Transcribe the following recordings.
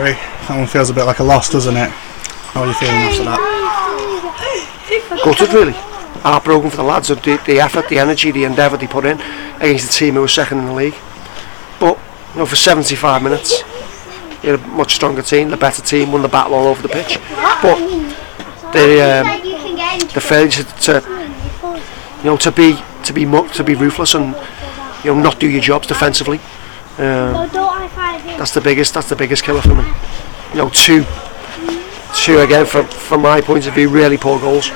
Gary, that one feels a bit like a loss, doesn't it? How are you feeling after that? Gutted, really. Heartbroken for the lads, the effort, the energy, the endeavour they put in against the team who was second in the league. But for 75 minutes, you're a much stronger team, the better team, won the battle all over the pitch. But the failure to be ruthless and not do your jobs defensively. That's the biggest killer for me. Two again from my point of view, really poor goals.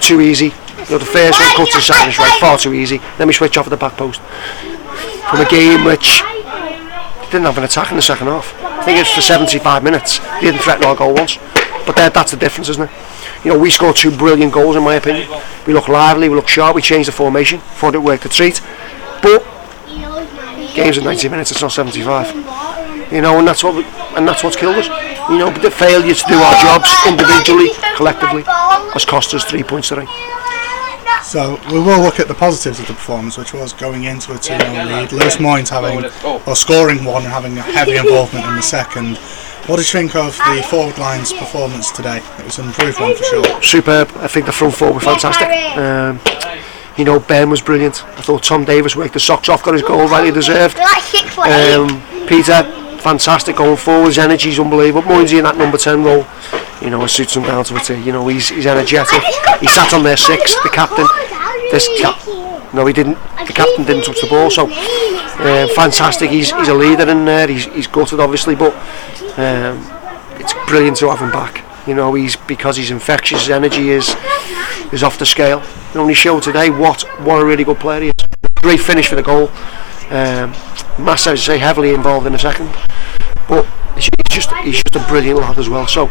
Too easy. The first one cuts inside is right, far too easy. Then we switch off at the back post. From a game which didn't have an attack in the second half. I think it's for 75 minutes. They didn't threaten our goal once. But that's the difference, isn't it? We scored 2 brilliant goals in my opinion. We look lively, we look sharp, we changed the formation, thought it worked a treat. But games at 90 minutes, it's not 75. And that's what's killed us. But the failure to do our jobs individually, collectively, has cost us 3 points today. So we will look at the positives of the performance, which was going into a 2-0 lead. Lewis Moynes scoring one and having a heavy involvement in the second. What did you think of the forward line's performance today? It was an improved one for sure. Superb. I think the front four were fantastic. Ben was brilliant. I thought Tom Davis worked the socks off, got his goal rightly deserved. Peter, fantastic going forward. His energy's unbelievable. Moynesy in that number 10 role, it suits him down to a T. He's energetic. He sat on their 6. The captain. He didn't. The captain didn't touch the ball. So fantastic. He's a leader in there. He's gutted obviously, but it's brilliant to have him back. Because he's infectious. His energy is off the scale. He only showed today what a really good player he is. Great finish for the goal. Massive, as I say, heavily involved in the second. But he's just a brilliant lad as well. So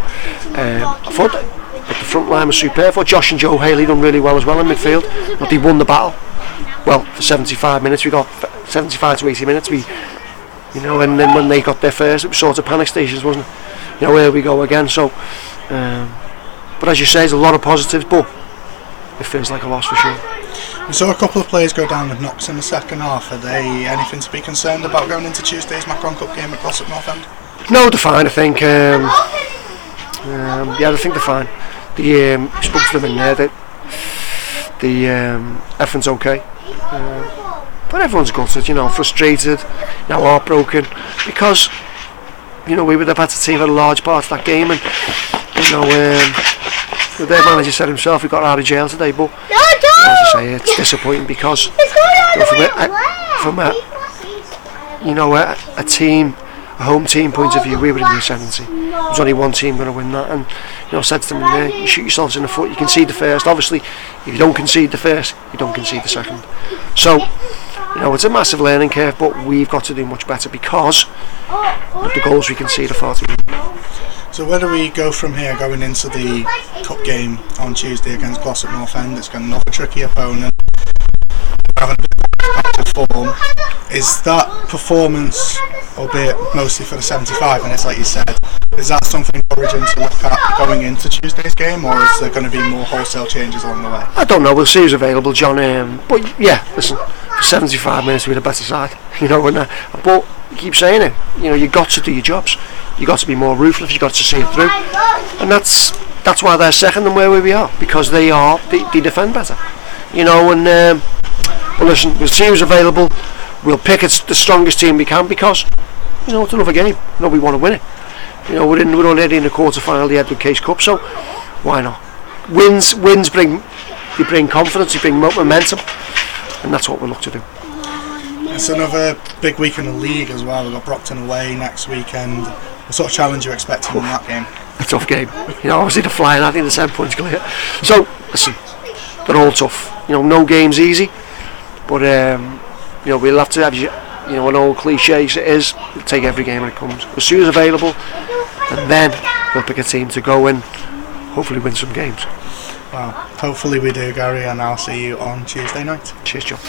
I thought that the front line was superb. I thought Josh and Joe Haley done really well as well in midfield. But they won the battle. Well, for 75 minutes, we got 75 to 80 minutes. And then when they got there first, it was sort of panic stations, wasn't it? Here we go again. So, but as you say, there's a lot of positives, but it feels like a loss for sure. We saw a couple of players go down with knocks in the second half. Are they anything to be concerned about going into Tuesday's Macron Cup game at Glossop North End? No, they're fine, I think. I think they're fine. Spoke to them in there that everything's okay. But everyone's gutted, frustrated, now heartbroken, because we were the better team for a large part of that game, and their manager said himself he got out of jail today, but as I say, it's disappointing because from a home team point of view, we were in the ascendancy. There was only one team going to win that, and I said to them in there, you shoot yourselves in the foot. You concede the first. Obviously, if you don't concede the first, you don't concede the second. So it's a massive learning curve, but we've got to do much better because the goals we concede are far too many. So where do we go from here going into the cup game on Tuesday against Glossop North End? It's got another tricky opponent, having a bit of form. Is that performance, albeit mostly for the 75 minutes like you said, is that something encouraging to look at going into Tuesday's game, or is there going to be more wholesale changes along the way? I don't know, we'll see who's available, John, but yeah, listen, for 75 minutes we're the better side, but you keep saying it, you've got to do your jobs. You've got to be more ruthless, you've got to see it through. And that's why they're second and where we are, because they defend better. But listen, we'll see who's available, we'll pick the strongest team we can because, it's another game. We want to win it. We're already in the quarter final of the Edward Case Cup, so why not? Wins bring confidence, they bring momentum, and that's what we'll look to do. It's another big week in the league as well. We've got Brockton away next weekend. What sort of challenge are you expecting in that game? A tough game. Obviously they're flying. I think the 7 points clear. So listen, they're all tough. No game's easy, but we'll have to have an old cliche as it is. We'll take every game when it comes, as soon as available, and then we'll pick a team to go and hopefully win some games. Well, hopefully we do, Gary, and I'll see you on Tuesday night. Cheers, John.